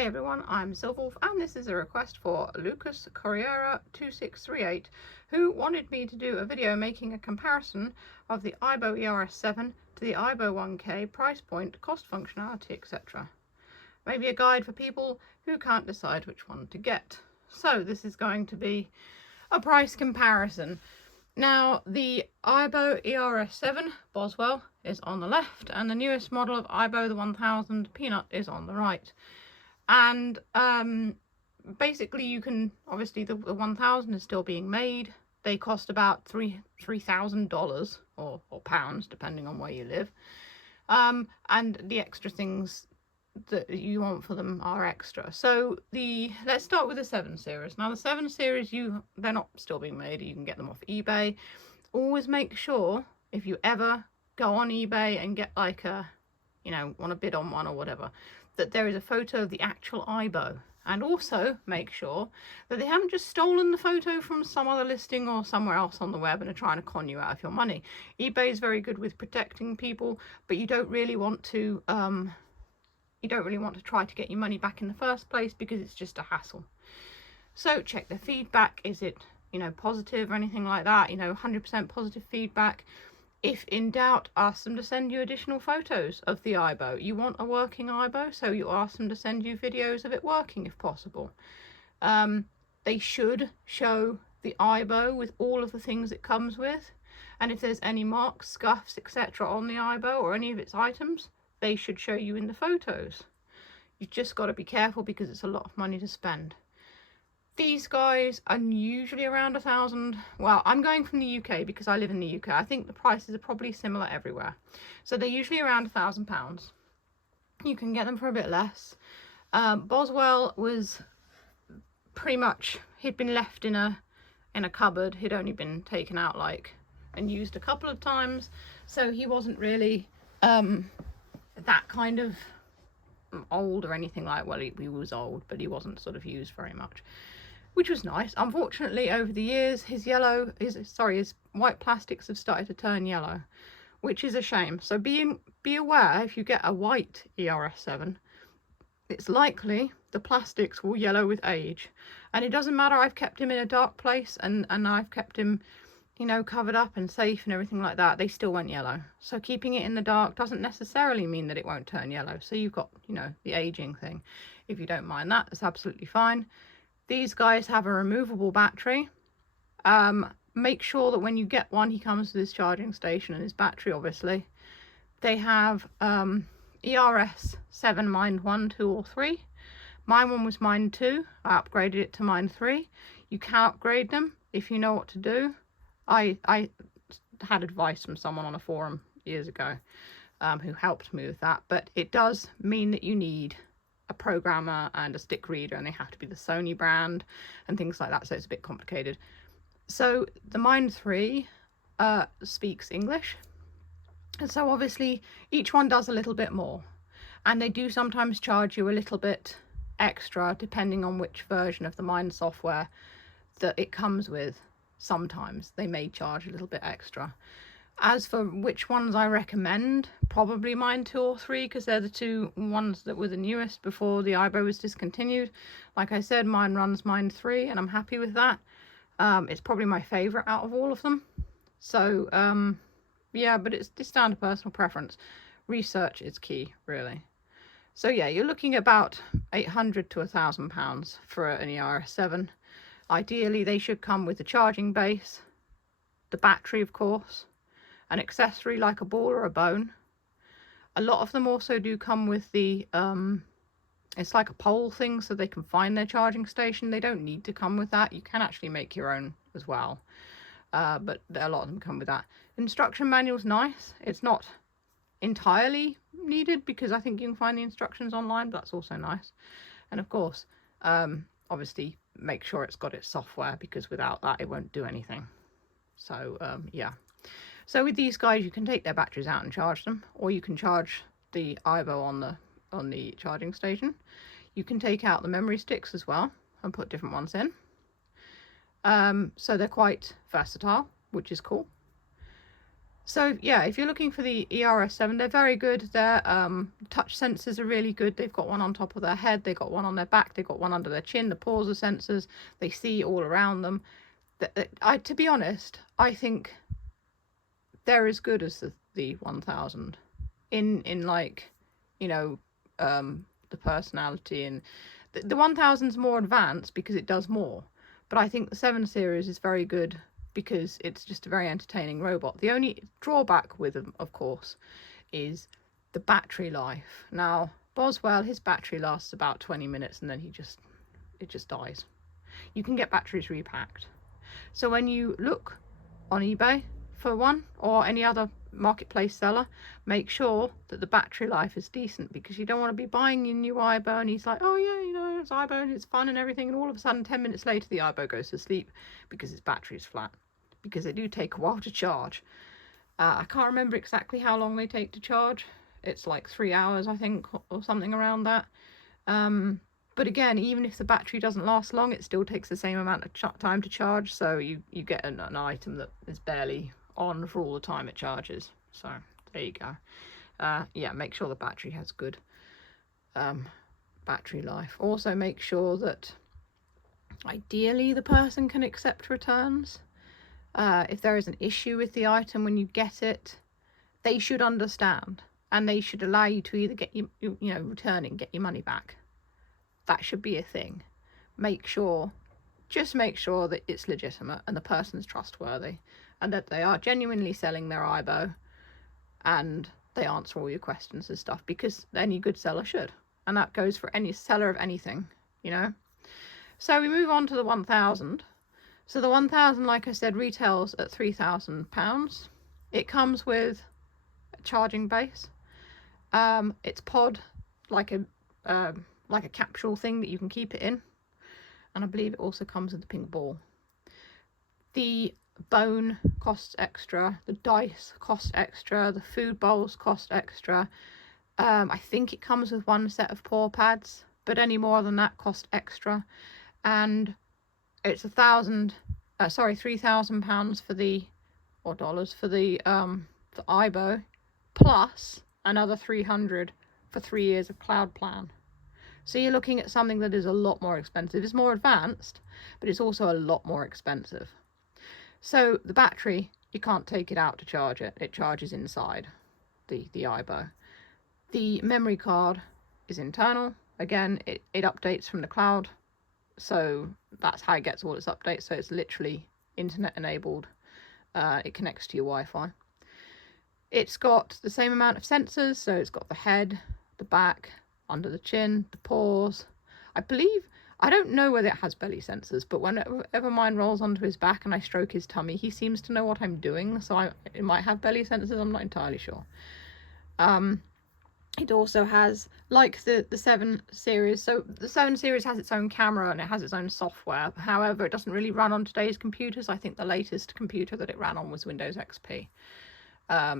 Hey everyone, I'm Silverwolf and this is a request for Lucas Corriera 2638 who wanted me to do a video making a comparison of the Aibo ERS-7 to the Aibo 1K price point, cost, functionality, etc. Maybe a guide for people who can't decide which one to get. So this is going to be a price comparison. Now the Aibo ERS-7 Boswell is on the left and the newest model of Aibo, the 1000 Peanut, is on the right. And basically you can, obviously the 1000 is still being made. They cost about $3,000 or pounds, depending on where you live. And the extra things that you want for them are extra. So let's start with the 7 series. Now the 7 series, they're not still being made. You can get them off eBay. Always make sure, if you ever go on eBay and get like want to bid on one or whatever, that there is a photo of the actual Aibo, and also make sure that they haven't just stolen the photo from some other listing or somewhere else on the web and are trying to con you out of your money. eBay is very good with protecting people, but you don't really want to try to get your money back in the first place, because it's just a hassle. So check the feedback. Is it positive or anything like that? 100% positive feedback. If in doubt, ask them to send you additional photos of the Aibo. You want a working Aibo, so you ask them to send you videos of it working if possible. They should show the Aibo with all of the things it comes with, and if there's any marks, scuffs, etc. on the Aibo or any of its items, they should show you in the photos. You've just got to be careful because it's a lot of money to spend. These guys are usually around 1,000. Well, I'm going from the UK because I live in the UK. I think the prices are probably similar everywhere. So they're usually around £1,000. You can get them for a bit less. Boswell was pretty much, he'd been left in a cupboard. He'd only been taken out and used a couple of times. So he wasn't really that kind of old or anything like, well, he was old, but he wasn't sort of used very much, which was nice. Unfortunately, over the years, his white plastics have started to turn yellow, which is a shame. So be aware, if you get a white ERS-7, it's likely the plastics will yellow with age. And it doesn't matter, I've kept him in a dark place and I've kept him covered up and safe and everything like that. They still went yellow. So keeping it in the dark doesn't necessarily mean that it won't turn yellow. So you've got, the aging thing. If you don't mind that, it's absolutely fine. These guys have a removable battery. Make sure that when you get one, he comes with his charging station and his battery, obviously. They have ERS-7 Mind 1, 2 or 3. My one was Mind 2. I upgraded it to Mind 3. You can upgrade them if you know what to do. I had advice from someone on a forum years ago who helped me with that, but it does mean that you need a programmer and a stick reader, and they have to be the Sony brand and things like that, so it's a bit complicated. So the Mind 3 speaks English, and so obviously each one does a little bit more, and they do sometimes charge you a little bit extra depending on which version of the Mind software that it comes with. Sometimes they may charge a little bit extra. As for which ones I recommend, probably Mind 2 or 3, because they're the two ones that were the newest before the Aibo was discontinued. Like I said, mine runs Mind 3 and I'm happy with that. It's probably my favourite out of all of them. So yeah, but it's down to personal preference. Research is key, really. So yeah, you're looking at about £800 to £1,000 for an ERS-7. Ideally, they should come with the charging base, the battery, of course, an accessory like a ball or a bone. A lot of them also do come with the, it's like a pole thing so they can find their charging station. They don't need to come with that. You can actually make your own as well, but a lot of them come with that. Instruction manual's nice. It's not entirely needed because I think you can find the instructions online, but that's also nice. And of course, obviously, make sure it's got its software, because without that it won't do anything. So yeah, so with these guys you can take their batteries out and charge them, or you can charge the Aibo on the charging station. You can take out the memory sticks as well and put different ones in. So they're quite versatile, which is cool. So yeah, if you're looking for the ERS-7, they're very good. Their touch sensors are really good. They've got one on top of their head, they've got one on their back, they've got one under their chin. The paws are sensors. They see all around them. To be honest, I think they're as good as the 1000 in like, you know, the personality, and the 1000's more advanced because it does more. But I think the 7 series is very good because it's just a very entertaining robot. The only drawback with them, of course, is the battery life. Now, Boswell, his battery lasts about 20 minutes and then it just dies. You can get batteries repacked. So when you look on eBay for one, or any other marketplace seller, make sure that the battery life is decent, because you don't want to be buying your new Aibo and he's like, oh yeah, you know, it's Aibo and it's fun and everything, and all of a sudden 10 minutes later the Aibo goes to sleep because its battery is flat, because they do take a while to charge. I can't remember exactly how long they take to charge. It's like 3 hours, I think, or something around that. But again, even if the battery doesn't last long, it still takes the same amount of time to charge, so you get an item that is barely on for all the time it charges. So there you go. Yeah, make sure the battery has good battery life. Also make sure that ideally the person can accept returns. If there is an issue with the item when you get it, they should understand, and they should allow you to either get return it and get your money back. That should be a thing. Just make sure that it's legitimate and the person's trustworthy, and that they are genuinely selling their Aibo and they answer all your questions and stuff, because any good seller should. And that goes for any seller of anything, you know. So we move on to the 1000. So the 1000, like I said, retails at £3,000. It comes with a charging base. It's pod, like a capsule thing that you can keep it in, and I believe it also comes with the pink ball. The bone costs extra, the dice cost extra, the food bowls cost extra. I think it comes with one set of paw pads, but any more than that cost extra. And it's £3,000 for the, or dollars for the Aibo, plus another 300 for 3 years of cloud plan. So you're looking at something that is a lot more expensive. It's more advanced, but it's also a lot more expensive. So the battery, you can't take it out to charge it. It charges inside the Aibo. The memory card is internal. Again, it updates from the cloud. So that's how it gets all its updates. So it's literally internet enabled. It connects to your Wi-Fi. It's got the same amount of sensors. So it's got the head, the back, under the chin, the paws. I don't know whether it has belly sensors, but whenever mine rolls onto his back and I stroke his tummy, he seems to know what I'm doing, so it might have belly sensors, I'm not entirely sure. It also has, like the 7 series, so the 7 series has its own camera and it has its own software. However, it doesn't really run on today's computers. I think the latest computer that it ran on was Windows XP.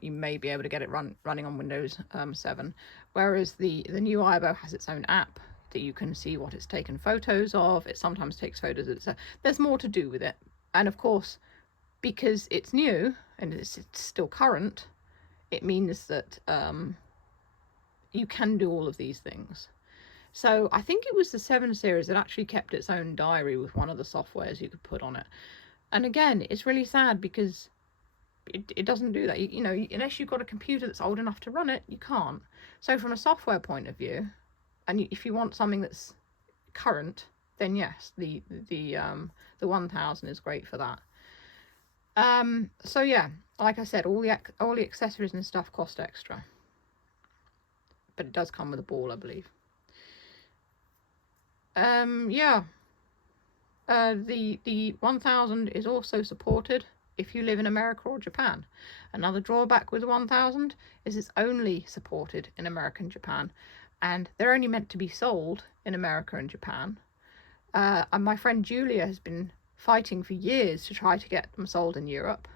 You may be able to get it running on Windows 7, whereas the new Aibo has its own app that you can see what it's taken photos of. It sometimes takes photos. There's more to do with it, and of course, because it's new and it's still current, it means that you can do all of these things. So I think it was the 7 series that actually kept its own diary with one of the softwares you could put on it. And again, it's really sad because it doesn't do that. You know, unless you've got a computer that's old enough to run it, you can't. So from a software point of view, and if you want something that's current, then yes, the 1000 is great for that. So yeah, like I said, all the accessories and stuff cost extra, but it does come with a ball, I believe. Yeah. The 1000 is also supported if you live in America or Japan. Another drawback with the 1000 is it's only supported in America and Japan, and they're only meant to be sold in America and Japan. And my friend Julia has been fighting for years to try to get them sold in Europe.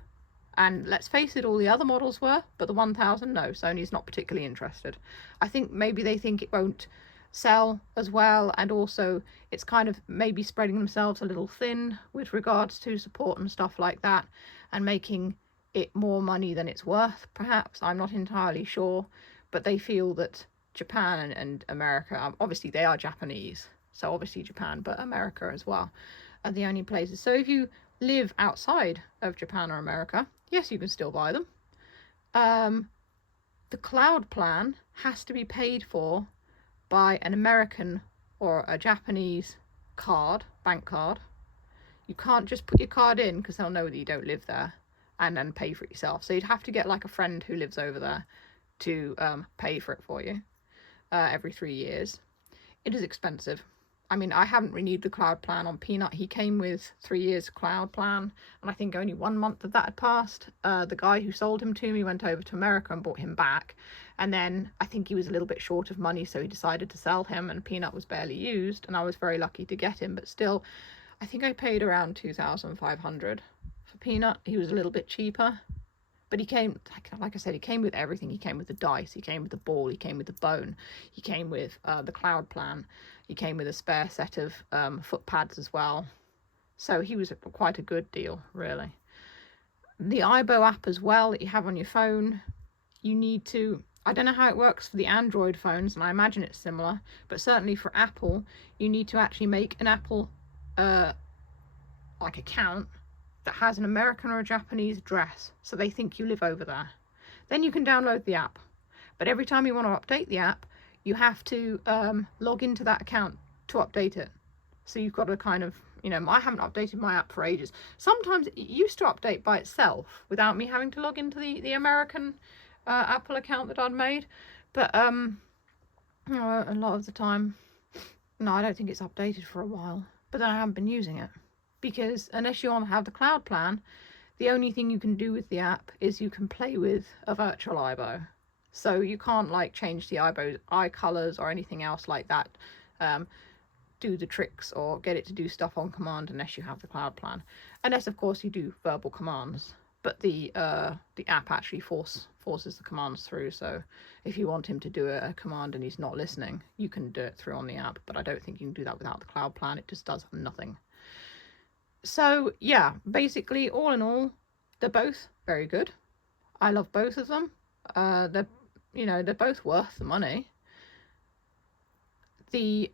And let's face it, all the other models were, but the 1000, no, Sony's not particularly interested. I think maybe they think it won't sell as well, and also it's kind of maybe spreading themselves a little thin with regards to support and stuff like that, and making it more money than it's worth, perhaps. I'm not entirely sure, but they feel that Japan and America, obviously they are Japanese, so obviously Japan, but America as well, are the only places. So if you live outside of Japan or America, yes, you can still buy them. The cloud plan has to be paid for by an American or a Japanese card, bank card. You can't just put your card in because they'll know that you don't live there and then pay for it yourself. So you'd have to get like a friend who lives over there to pay for it for you every 3 years. It is expensive. I mean, I haven't renewed the cloud plan on Peanut. He came with 3 years cloud plan, and I think only 1 month of that had passed. The guy who sold him to me went over to America and bought him back, and then I think he was a little bit short of money, so he decided to sell him, and Peanut was barely used, and I was very lucky to get him. But still, I think I paid around 2,500 for Peanut. He was a little bit cheaper. But he came, like I said, he came with everything. He came with the dice, he came with the ball, he came with the bone, he came with the cloud plan, he came with a spare set of foot pads as well. So he was quite a good deal, really. The Aibo app as well that you have on your phone, you need to, I don't know how it works for the Android phones, and I imagine it's similar, but certainly for Apple, you need to actually make an Apple account that has an American or a Japanese address, so they think you live over there. Then you can download the app, but every time you want to update the app, you have to log into that account to update it. So you've got to kind of, I haven't updated my app for ages. Sometimes it used to update by itself without me having to log into the American Apple account that I'd made, but a lot of the time, no, I don't think it's updated for a while, but then I haven't been using it. Because unless you want to have the cloud plan, the only thing you can do with the app is you can play with a virtual Aibo. So you can't like change the Aibo's eye colors or anything else like that, do the tricks or get it to do stuff on command unless you have the cloud plan. Unless of course you do verbal commands, but the app actually forces the commands through. So if you want him to do a command and he's not listening, you can do it through on the app, but I don't think you can do that without the cloud plan. It just does nothing. So yeah, basically all in all, they're both very good. I love both of them. They're both worth the money. The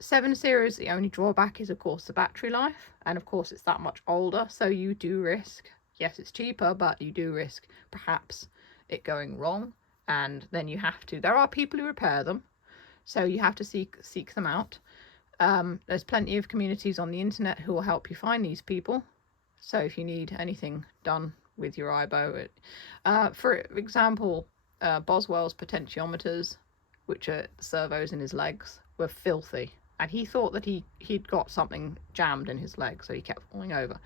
7 series, the only drawback is of course the battery life, and of course it's that much older, so you do risk, yes, it's cheaper, but you do risk perhaps it going wrong, and then you have to, there are people who repair them, so you have to seek them out. There's plenty of communities on the internet who will help you find these people. So if you need anything done with your Aibo, for example, Boswell's potentiometers, which are the servos in his legs, were filthy. And he thought that he'd got something jammed in his leg, so he kept falling over.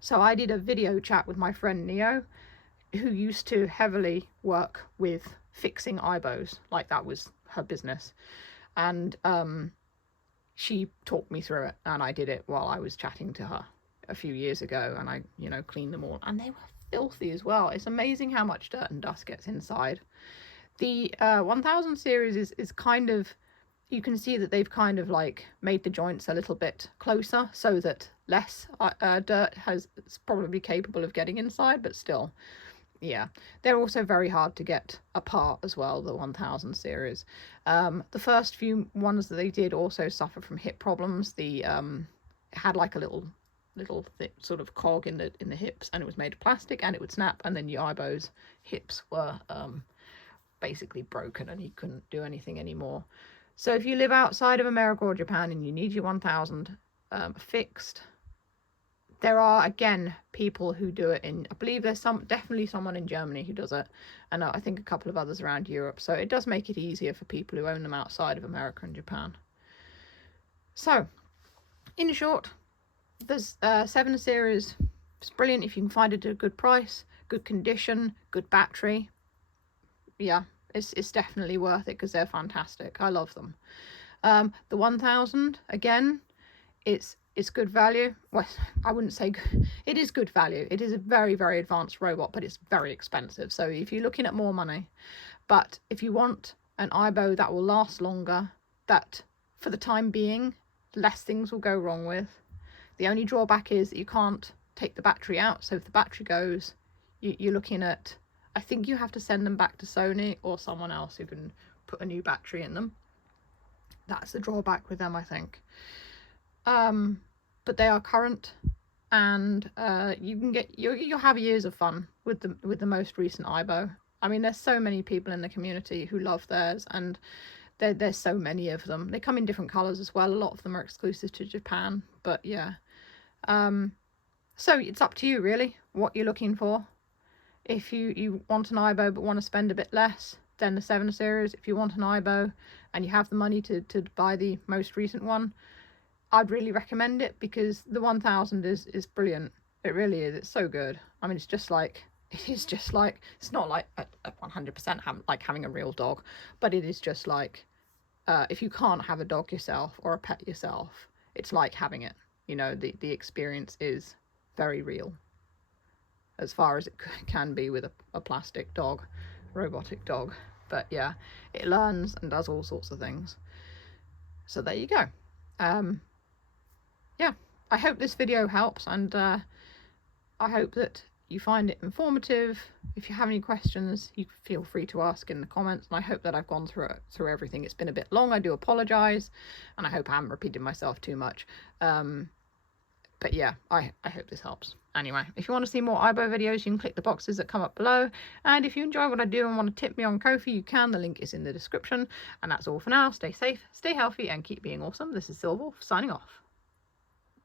So I did a video chat with my friend Neo, who used to heavily work with fixing Aibos, like that was her business. And she talked me through it, and I did it while I was chatting to her a few years ago, and I, cleaned them all, and they were filthy as well. It's amazing how much dirt and dust gets inside. The 1000 series is kind of, you can see that they've kind of like made the joints a little bit closer so that less dirt is probably capable of getting inside, but still, yeah, they're also very hard to get apart as well, the 1000 series. The first few ones that they did also suffer from hip problems. It had like a little sort of cog in the hips, and it was made of plastic, and it would snap, and then your Aibo's hips were basically broken, and he couldn't do anything anymore. So if you live outside of America or Japan and you need your 1000 fixed, there are, again, people who do it in, I believe there's definitely someone in Germany who does it, and I think a couple of others around Europe. So it does make it easier for people who own them outside of America and Japan. So, in short, there's 7 series. It's brilliant if you can find it at a good price, good condition, good battery. Yeah, it's definitely worth it because they're fantastic. I love them. The 1000, again, it's good value. Well, I wouldn't say good. It is good value. It is a very, very advanced robot, but it's very expensive. So if you're looking at more money, but if you want an Aibo that will last longer, that for the time being, less things will go wrong with. The only drawback is that you can't take the battery out. So if the battery goes, you're looking at, I think you have to send them back to Sony or someone else who can put a new battery in them. That's the drawback with them, I think. But they are current, and you can get, you'll have years of fun with the most recent Aibo. I mean, there's so many people in the community who love theirs, and there's so many of them. They come in different colors as well. A lot of them are exclusive to Japan, but yeah. So it's up to you really what you're looking for. If you want an Aibo but want to spend a bit less, then the 7 series. If you want an Aibo and you have the money to buy the most recent one, I'd really recommend it, because the 1000 is brilliant. It really is. It's so good. I mean, it's not like a 100% like having a real dog, but it is just like, if you can't have a dog yourself or a pet yourself, it's like having it. You know, the experience is very real, as far as it can be with a plastic dog, robotic dog. But yeah, it learns and does all sorts of things. So there you go. Yeah, I hope this video helps, and I hope that you find it informative. If you have any questions, you feel free to ask in the comments, and I hope that I've gone through everything. It's been a bit long, I do apologise, and I hope I haven't repeated myself too much. But yeah, I hope this helps. Anyway, if you want to see more Aibo videos, you can click the boxes that come up below. And if you enjoy what I do and want to tip me on Ko-fi, you can. The link is in the description. And that's all for now. Stay safe, stay healthy, and keep being awesome. This is Silver, signing off.